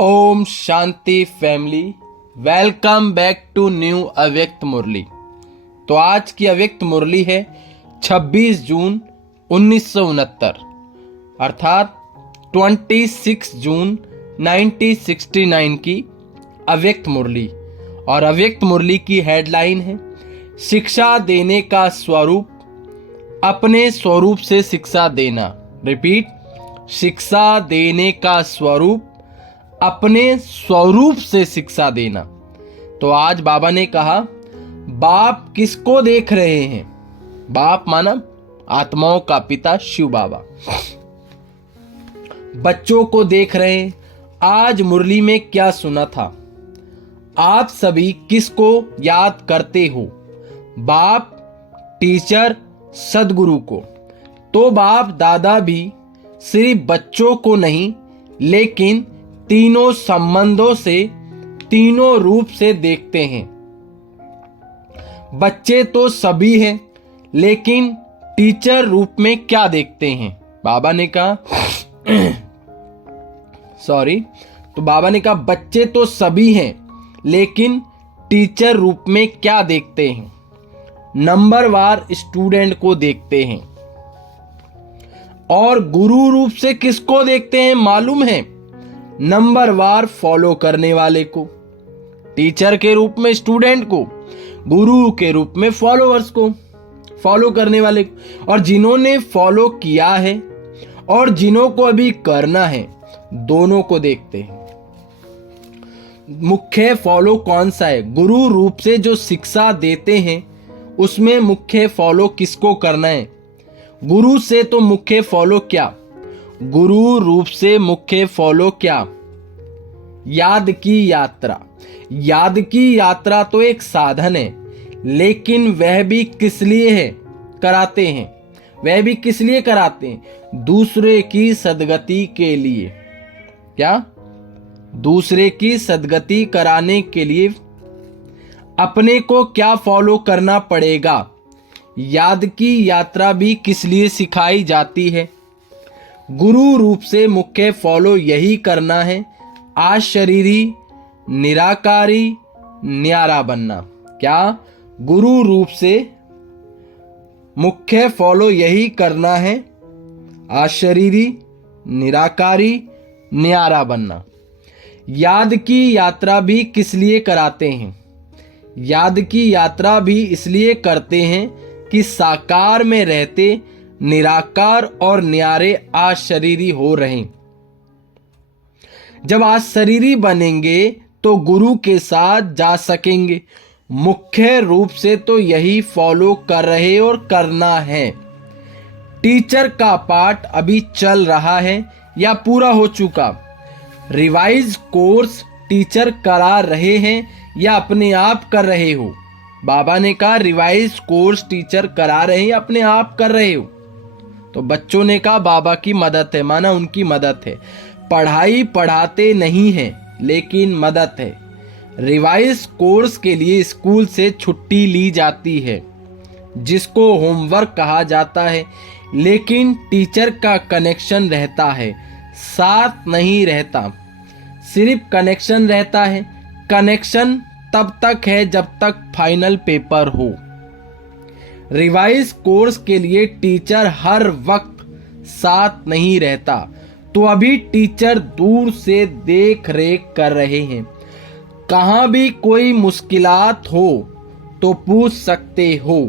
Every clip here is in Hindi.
Om Shanti family, welcome back to new अव्यक्त मुरली। तो आज की अव्यक्त मुरली है 26 जून 1969 अर्थात 26 जून 1969 की अव्यक्त मुरली। और अव्यक्त मुरली की हेडलाइन है शिक्षा देने का स्वरूप, अपने स्वरूप से शिक्षा देना। रिपीट, शिक्षा देने का स्वरूप, अपने स्वरूप से शिक्षा देना। तो आज बाबा ने कहा, बाप किसको देख रहे हैं? बाप माना आत्माओं का पिता शिव बाबा। बच्चों को देख रहे हैं। आज मुरली में क्या सुना था? आप सभी किसको याद करते हो? बाप, टीचर, सदगुरु को। तो बाप दादा भी सिर्फ बच्चों को नहीं, लेकिन तीनों संबंधों से, तीनों रूप से देखते हैं। बच्चे तो सभी हैं, लेकिन टीचर रूप में क्या देखते हैं? बाबा ने कहा तो बाबा ने कहा बच्चे तो सभी हैं, लेकिन टीचर रूप में क्या देखते हैं? नंबरवार स्टूडेंट को देखते हैं। और गुरु रूप से किसको देखते हैं मालूम है? नंबरवार फॉलो करने वाले को। टीचर के रूप में स्टूडेंट को, गुरु के रूप में फॉलोअर्स को, फॉलो करने वाले को। और जिन्होंने फॉलो किया है और जिन्हों को अभी करना है, दोनों को देखते हैं। मुख्य फॉलो कौन सा है? गुरु रूप से जो शिक्षा देते हैं, उसमें मुख्य फॉलो किसको करना है? गुरु से तो मुख्य फॉलो क्या? गुरु रूप से मुख्य फॉलो क्या? याद की यात्रा। याद की यात्रा तो एक साधन है, लेकिन वह भी किस लिए है कराते हैं? वह भी किस लिए कराते हैं? दूसरे की सदगति के लिए। क्या? दूसरे की सदगति कराने के लिए अपने को क्या फॉलो करना पड़ेगा? याद की यात्रा भी किस लिए सिखाई जाती है? गुरु रूप से मुख्य फॉलो यही करना है, अशरीरी, निराकारी, न्यारा बनना। क्या? गुरु रूप से मुख्य फॉलो यही करना है, अशरीरी, निराकारी, न्यारा बनना। याद की यात्रा भी किस लिए कराते हैं? याद की यात्रा भी इसलिए करते हैं कि साकार में रहते निराकार और न्यारे अशरीरी हो रहे। जब अशरीरी बनेंगे तो गुरु के साथ जा सकेंगे। मुख्य रूप से तो यही फॉलो कर रहे और करना है। टीचर का पाठ अभी चल रहा है या पूरा हो चुका? रिवाइज कोर्स टीचर करा रहे हैं या अपने आप कर रहे हो? बाबा ने कहा रिवाइज कोर्स टीचर करा रहे हैं या अपने आप कर रहे हो? तो बच्चों ने कहा बाबा की मदद है, माना उनकी मदद है। पढ़ाई पढ़ाते नहीं हैं, लेकिन मदद है। रिवाइज कोर्स के लिए स्कूल से छुट्टी ली जाती है, जिसको होमवर्क कहा जाता है, लेकिन टीचर का कनेक्शन रहता है, साथ नहीं रहता। सिर्फ कनेक्शन रहता है। कनेक्शन तब तक है जब तक फाइनल पेपर हो। रिवाइज कोर्स के लिए टीचर हर वक्त साथ नहीं रहता, तो अभी टीचर दूर से देख रेख कर रहे हैं। कहाँ भी कोई मुश्किलात हो तो पूछ सकते हो,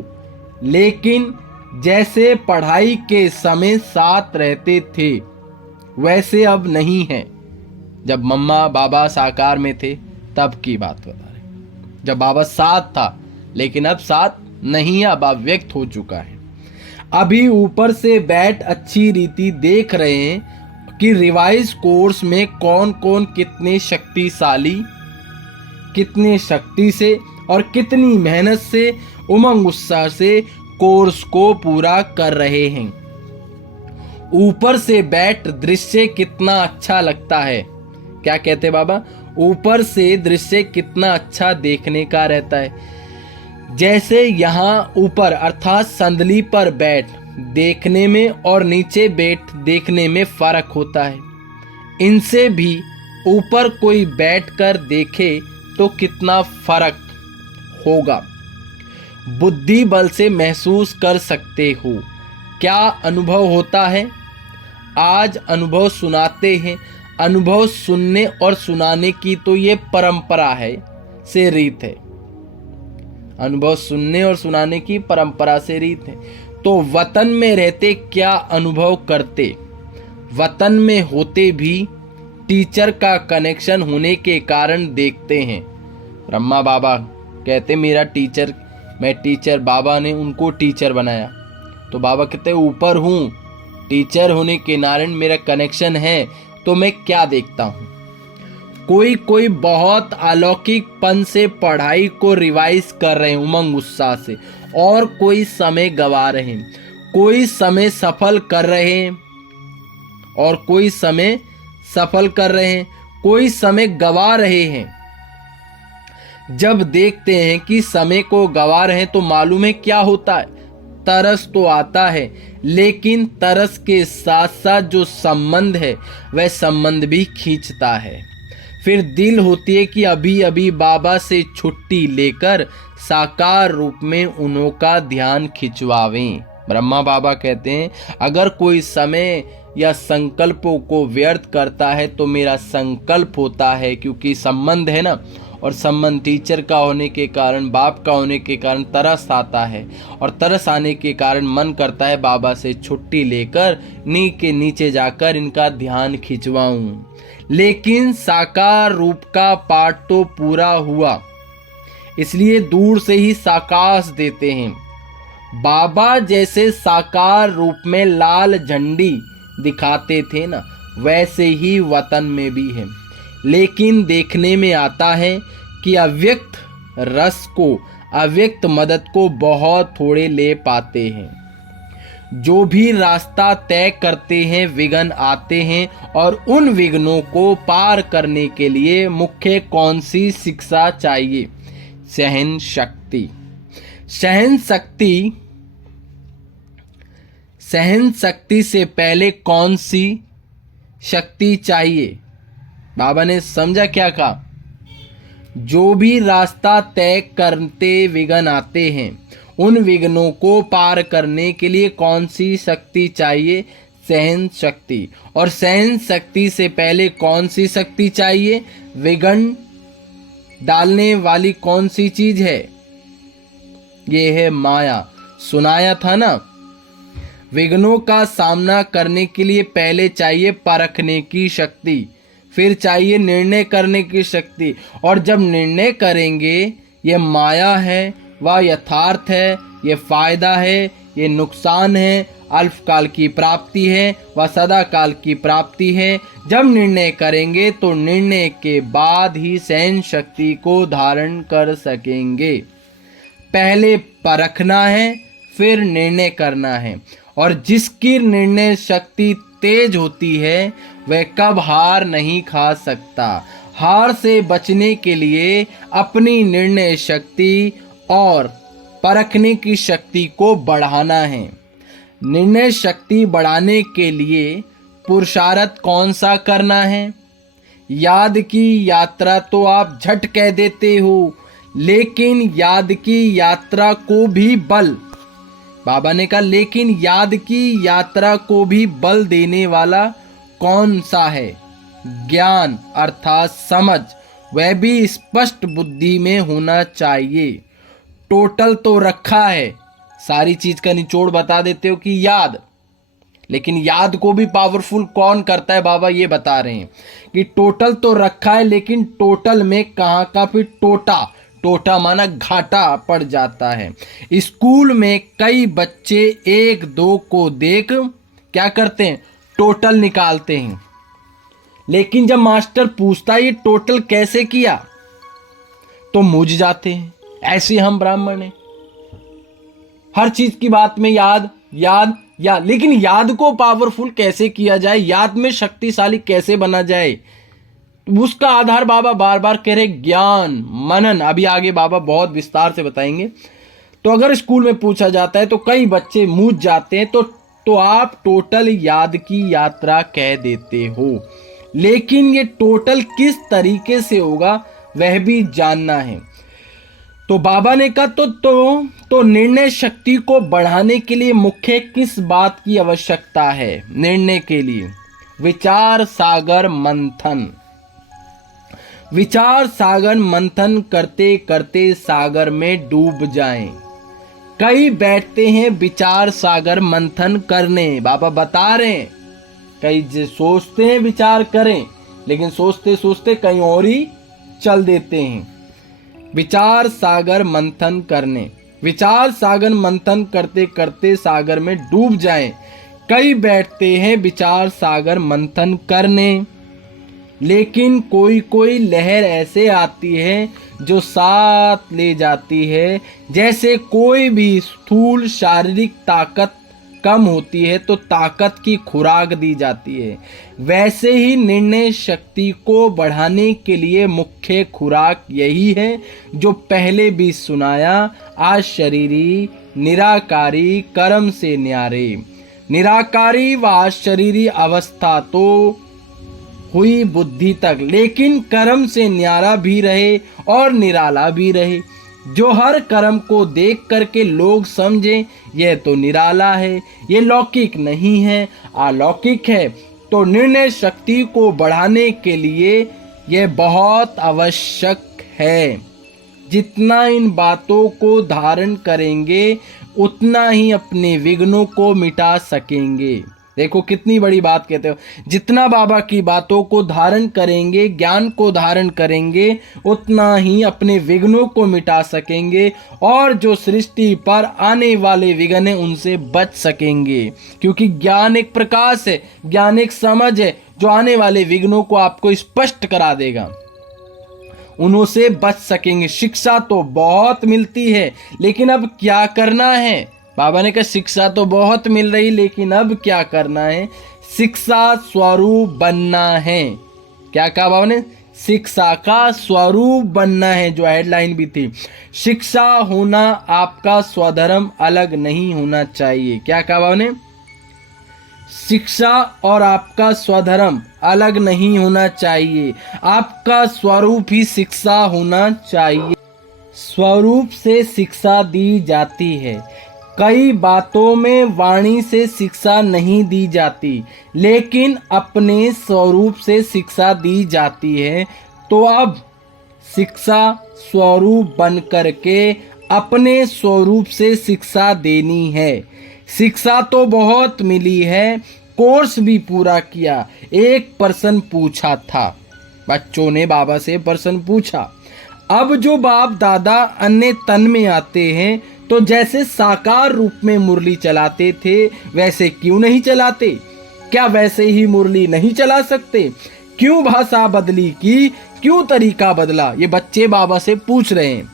लेकिन जैसे पढ़ाई के समय साथ रहते थे, वैसे अब नहीं है। जब मम्मा बाबा साकार में थे तब की बात बता रहे, जब बाबा साथ था, लेकिन अब साथ नहीं, अब अव्यक्त हो चुका है। अभी ऊपर से बैठ अच्छी रीति देख रहे हैं कि रिवाइज कोर्स में कौन कौन कितने शक्तिशाली, कितने शक्ति से और कितनी मेहनत से, उमंग उत्साह से कोर्स को पूरा कर रहे हैं। ऊपर से बैठ दृश्य कितना अच्छा लगता है। क्या कहते बाबा? ऊपर से दृश्य कितना अच्छा देखने का रहता है। जैसे यहाँ ऊपर अर्थात संदली पर बैठ देखने में और नीचे बैठ देखने में फर्क होता है। इनसे भी ऊपर कोई बैठकर देखे तो कितना फर्क होगा। बुद्धि बल से महसूस कर सकते हो। क्या अनुभव होता है? आज अनुभव सुनाते हैं। अनुभव सुनने और सुनाने की तो ये परंपरा है, से रीत है। अनुभव सुनने और सुनाने की परंपरा से रीत है। तो वतन में रहते क्या अनुभव करते? वतन में होते भी टीचर का कनेक्शन होने के कारण देखते हैं। ब्रह्मा बाबा कहते मेरा टीचर, मैं टीचर, बाबा ने उनको टीचर बनाया। तो बाबा कहते ऊपर हूँ, टीचर होने के नारायण मेरा कनेक्शन है, तो मैं क्या देखता हूँ? कोई बहुत अलौकिकपन से पढ़ाई को रिवाइज कर रहे हैं उमंग उत्साह से, और कोई समय गवा रहे हैं। कोई समय सफल कर रहे हैं और कोई समय सफल कर रहे हैं, कोई समय गवा रहे हैं। जब देखते हैं कि समय को गवा रहे हैं तो मालूम है क्या होता है? तरस तो आता है, लेकिन तरस के साथ साथ जो संबंध है वह संबंध भी खींचता है। फिर दिल होती है कि अभी अभी बाबा से छुट्टी लेकर साकार रूप में उन्हों का ध्यान खिंचवावें। ब्रह्मा बाबा कहते हैं अगर कोई समय या संकल्पों को व्यर्थ करता है तो मेरा संकल्प होता है, क्योंकि संबंध है ना, और संबंध टीचर का होने के कारण, बाप का होने के कारण तरस आता है, और तरस आने के कारण मन करता है बाबा से छुट्टी लेकर नी के नीचे जाकर इनका ध्यान खिंचवाऊं। लेकिन साकार रूप का पाठ तो पूरा हुआ, इसलिए दूर से ही साकाश देते हैं। बाबा जैसे साकार रूप में लाल झंडी दिखाते थे ना, वैसे ही वतन में भी है। लेकिन देखने में आता है कि अव्यक्त रस को, अव्यक्त मदद को बहुत थोड़े ले पाते हैं। जो भी रास्ता तय करते हैं विघ्न आते हैं, और उन विघ्नों को पार करने के लिए मुख्य कौन सी शिक्षा चाहिए? सहन शक्ति। सहन शक्ति से पहले कौन सी शक्ति चाहिए? बाबा ने समझा क्या कहा? जो भी रास्ता तय करते विघ्न आते हैं, उन विघ्नों को पार करने के लिए कौन सी शक्ति चाहिए? सहन शक्ति। और सहन शक्ति से पहले कौन सी शक्ति चाहिए? विघ्न डालने वाली कौन सी चीज है? ये है माया। सुनाया था ना, विघ्नों का सामना करने के लिए पहले चाहिए परखने की शक्ति, फिर चाहिए निर्णय करने की शक्ति। और जब निर्णय करेंगे ये माया है, वह यथार्थ है, ये फायदा है, ये नुकसान है, अल्पकाल की प्राप्ति है, वह सदा काल की प्राप्ति है। जब निर्णय करेंगे तो निर्णय के बाद ही सहन शक्ति को धारण कर सकेंगे। पहले परखना है, फिर निर्णय करना है। और जिसकी निर्णय शक्ति तेज होती है वह कब हार नहीं खा सकता। हार से बचने के लिए अपनी निर्णय शक्ति और परखने की शक्ति को बढ़ाना है। निर्णय शक्ति बढ़ाने के लिए पुरुषार्थ कौन सा करना है? याद की यात्रा तो आप झट कह देते हो, लेकिन याद की यात्रा को भी बल, बाबा ने कहा लेकिन याद की यात्रा को भी बल देने वाला कौन सा है? ज्ञान अर्थात समझ, वह भी स्पष्ट बुद्धि में होना चाहिए। टोटल तो रखा है, सारी चीज का निचोड़ बता देते हो कि याद, लेकिन याद को भी पावरफुल कौन करता है? बाबा ये बता रहे हैं कि टोटल तो रखा है, लेकिन टोटल में कहाँ का फिर टोटा माना घाटा पड़ जाता है। स्कूल में कई बच्चे एक दो को देख क्या करते हैं? टोटल निकालते हैं, लेकिन जब मास्टर पूछता है ये टोटल कैसे किया तो मूझ जाते हैं। ऐसे हम ब्राह्मण हैं, हर चीज की बात में याद, लेकिन याद को पावरफुल कैसे किया जाए, याद में शक्तिशाली कैसे बना जाए, उसका आधार बाबा बार बार कह रहे ज्ञान मनन। अभी आगे बाबा बहुत विस्तार से बताएंगे। तो अगर स्कूल में पूछा जाता है तो कई बच्चे मूझ जाते हैं, तो आप टोटल याद की यात्रा कह देते हो। लेकिन ये टोटल किस तरीके से होगा वह भी जानना है। तो बाबा ने कहा तो निर्णय शक्ति को बढ़ाने के लिए मुख्य किस बात की आवश्यकता है? निर्णय के लिए विचार सागर मंथन। विचार सागर मंथन करते करते सागर में डूब जाएं। कई बैठते हैं विचार सागर मंथन करने, बाबा बता रहे हैं। कई सोचते हैं विचार करें, लेकिन सोचते सोचते कहीं और ही चल देते हैं। विचार सागर मंथन करने, विचार सागर मंथन करते करते सागर में डूब जाएं। कई बैठते हैं विचार सागर मंथन करने, लेकिन कोई कोई लहर ऐसे आती है जो साथ ले जाती है। जैसे कोई भी स्थूल शारीरिक ताकत कम होती है तो ताकत की खुराक दी जाती है, वैसे ही निर्णय शक्ति को बढ़ाने के लिए मुख्य खुराक यही है जो पहले भी सुनाया। आज शरीरी निराकारी कर्म से न्यारे। निराकारी व शरीरी अवस्था तो हुई बुद्धि तक, लेकिन कर्म से न्यारा भी रहे और निराला भी रहे। जो हर कर्म को देख करके लोग समझे यह तो निराला है, ये लौकिक नहीं है, अलौकिक है, तो निर्णय शक्ति को बढ़ाने के लिए यह बहुत आवश्यक है। जितना इन बातों को धारण करेंगे उतना ही अपने विघ्नों को मिटा सकेंगे। देखो कितनी बड़ी बात कहते हो। जितना बाबा की बातों को धारण करेंगे, ज्ञान को धारण करेंगे, उतना ही अपने विघ्नों को मिटा सकेंगे और जो सृष्टि पर आने वाले विघ्न हैं उनसे बच सकेंगे। क्योंकि ज्ञान एक प्रकाश है, ज्ञान एक समझ है जो आने वाले विघ्नों को आपको स्पष्ट करा देगा, उनसे बच सकेंगे। शिक्षा तो बहुत मिलती है, लेकिन अब क्या करना है? बाबा ने कहा शिक्षा तो बहुत मिल रही, लेकिन अब क्या करना है? शिक्षा स्वरूप बनना है। क्या कहा बाबा ने? शिक्षा का स्वरूप बनना है, जो हेडलाइन भी थी। शिक्षा होना आपका स्वधर्म अलग नहीं होना चाहिए। क्या कहा बाबा ने? शिक्षा और आपका स्वधर्म अलग नहीं होना चाहिए, आपका स्वरूप ही शिक्षा होना चाहिए। स्वरूप से शिक्षा दी जाती है। कई बातों में वाणी से शिक्षा नहीं दी जाती, लेकिन अपने स्वरूप से शिक्षा दी जाती है। तो अब शिक्षा स्वरूप बन करके अपने स्वरूप से शिक्षा देनी है। शिक्षा तो बहुत मिली है, कोर्स भी पूरा किया। एक प्रश्न पूछा था, बच्चों ने बाबा से प्रश्न पूछा, अब जो बाप दादा अन्य तन में आते हैं तो जैसे साकार रूप में मुरली चलाते थे वैसे क्यों नहीं चलाते? क्या वैसे ही मुरली नहीं चला सकते? क्यों भाषा बदली की? क्यों तरीका बदला? ये बच्चे बाबा से पूछ रहे हैं।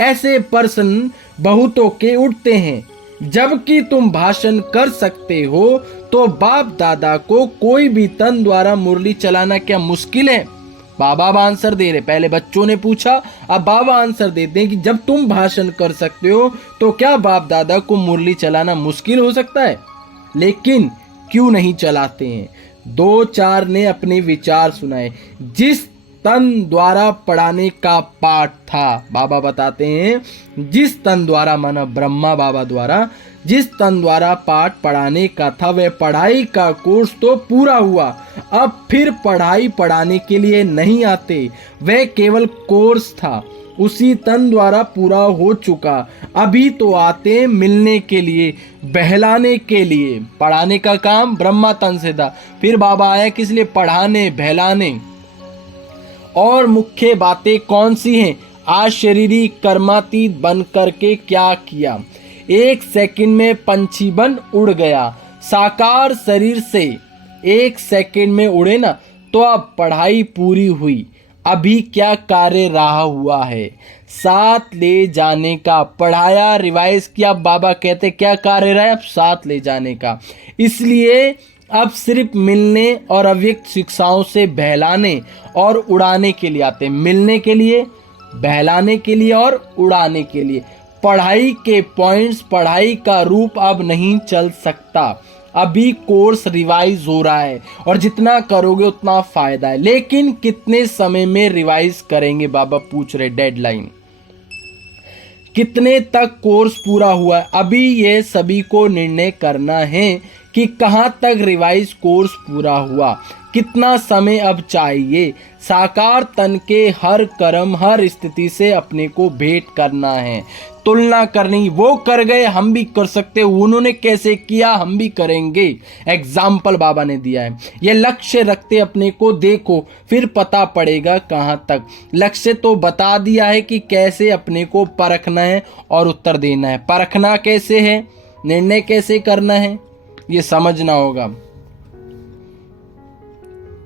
ऐसे प्रश्न बहुतों के उठते हैं। जबकि तुम भाषण कर सकते हो तो बाप दादा को कोई भी तन द्वारा मुरली चलाना क्या मुश्किल है? बाबा आंसर दे रहे। पहले बच्चों ने पूछा, अब बाबा आंसर देते हैं कि जब तुम भाषण कर सकते हो तो क्या बाप दादा को मुरली चलाना मुश्किल हो सकता है? लेकिन क्यों नहीं चलाते हैं? दो चार ने अपने विचार सुनाए। जिस तन द्वारा पढ़ाने का पाठ था, बाबा बताते हैं, जिस तन द्वारा माना ब्रह्मा बाबा द्वारा जिस तन द्वारा पाठ पढ़ाने का था वह पढ़ाई का कोर्स तो पूरा हुआ। अब फिर पढ़ाई पढ़ाने के लिए नहीं आते, वह केवल कोर्स था, उसी तन द्वारा पूरा हो चुका। अभी तो आते मिलने के लिए, बहलाने के लिए। पढ़ाने का काम ब्रह्मा तन से था, फिर बाबा आया किस लिए? पढ़ाने, बहलाने। और मुख्य बातें कौन सी हैं? आज शरीरी कर्मातीत बन करके क्या किया? एक सेकंड में पंछी बन उड़ गया। साकार शरीर से एक सेकंड में उड़े ना, तो अब पढ़ाई पूरी हुई। अभी क्या कार्य रहा हुआ है? साथ ले जाने का। पढ़ाया, रिवाइज किया, बाबा कहते क्या कार्य रहा है? अब साथ ले जाने का। इसलिए अब सिर्फ मिलने और अव्यक्त शिक्षाओं से बहलाने और उड़ाने के लिए आते हैं। मिलने के लिए, बहलाने के लिए और उड़ाने के लिए। पढ़ाई के पॉइंट्स, पढ़ाई का रूप अब नहीं चल सकता। अभी कोर्स रिवाइज हो रहा है और जितना करोगे उतना फायदा है, लेकिन कितने समय में रिवाइज करेंगे बाबा पूछ रहे, डेडलाइन कितने तक कोर्स पूरा हुआ है। अभी ये सभी को निर्णय करना है कि कहां तक रिवाइज कोर्स पूरा हुआ, कितना समय अब चाहिए। साकार तन के हर कर्म हर स्थिति से अपने को भेंट करना है, तुलना करनी। वो कर गए हम भी कर सकते, उन्होंने कैसे किया हम भी करेंगे। एग्जाम्पल बाबा ने दिया है। ये लक्ष्य रखते अपने को देखो, फिर पता पड़ेगा कहां तक। लक्ष्य तो बता दिया है कि कैसे अपने को परखना है और उत्तर देना है। परखना कैसे है, निर्णय कैसे करना है, ये समझना होगा।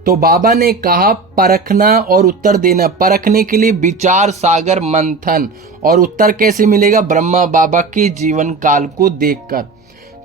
तो बाबा ने कहा परखना और उत्तर देना। परखने के लिए विचार सागर मंथन, और उत्तर कैसे मिलेगा, ब्रह्मा बाबा के जीवन काल को देखकर।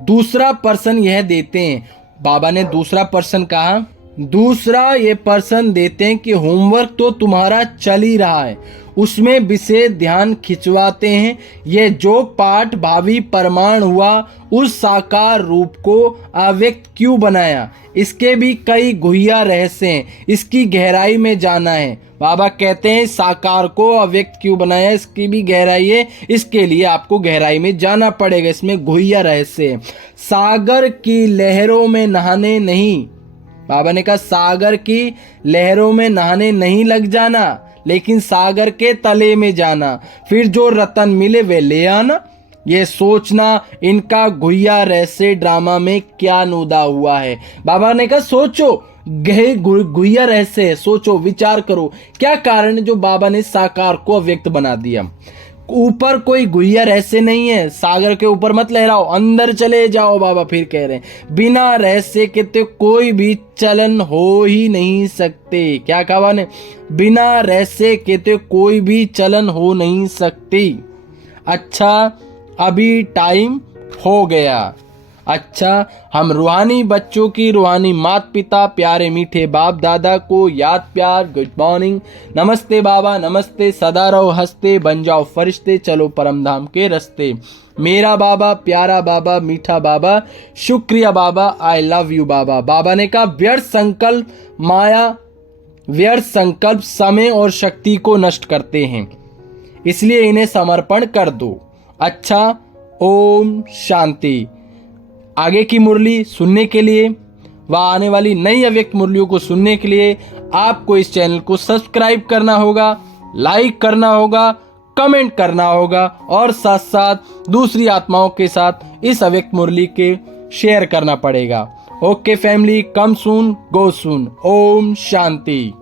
दूसरा पर्सन यह देते हैं, बाबा ने दूसरा पर्सन कहा, दूसरा ये पर्सन देते हैं कि होमवर्क तो तुम्हारा चल ही रहा है, उसमें विशेष ध्यान खिंचवाते हैं। ये जो पाठ भावी प्रमाण हुआ, उस साकार रूप को अव्यक्त क्यों बनाया, इसके भी कई गुह्य रहस्य हैं, इसकी गहराई में जाना है। बाबा कहते हैं साकार को अव्यक्त क्यों बनाया, इसकी भी गहराई है, इसके लिए आपको गहराई में जाना पड़ेगा, इसमें गुह्य रहस्य है। सागर की लहरों में नहाने नहीं, बाबा ने कहा सागर की लहरों में नहाने नहीं लग जाना, लेकिन सागर के तले में जाना, फिर जो रतन मिले वे ले आना। ये सोचना इनका गुह्य रहस्य ड्रामा में क्या नुदा हुआ है। बाबा ने कहा सोचो, गहे गुह्य रहस्य है, सोचो विचार करो क्या कारण है जो बाबा ने साकार को अव्यक्त बना दिया। ऊपर कोई गुह्य रहस्य नहीं है, सागर के ऊपर मत लहराओ, अंदर चले जाओ। बाबा फिर कह रहे हैं बिना रहस्य के तो कोई भी चलन हो ही नहीं सकते। क्या कहा बाबा ने, बिना रहस्य के तो कोई भी चलन हो नहीं सकती। अच्छा अभी टाइम हो गया। अच्छा हम रूहानी बच्चों की रूहानी माता पिता प्यारे मीठे बाप दादा को याद प्यार गुड मॉर्निंग, नमस्ते बाबा नमस्ते, सदा रहो हंसते, बन जाओ फरिश्ते, चलो परम धाम के रस्ते। मेरा बाबा प्यारा बाबा मीठा बाबा, शुक्रिया बाबा, आई लव यू बाबा। बाबा ने कहा व्यर्थ संकल्प माया, व्यर्थ संकल्प समय और शक्ति को नष्ट करते हैं, इसलिए इन्हें समर्पण कर दो। अच्छा ओम शांति। आगे की मुरली सुनने के लिए व आने वाली नई अव्यक्त मुरलियों को सुनने के लिए आपको इस चैनल को सब्सक्राइब करना होगा, लाइक करना होगा, कमेंट करना होगा और साथ साथ दूसरी आत्माओं के साथ इस अव्यक्त मुरली के शेयर करना पड़ेगा। ओके फैमिली, कम सून गो सून। ओम शांति।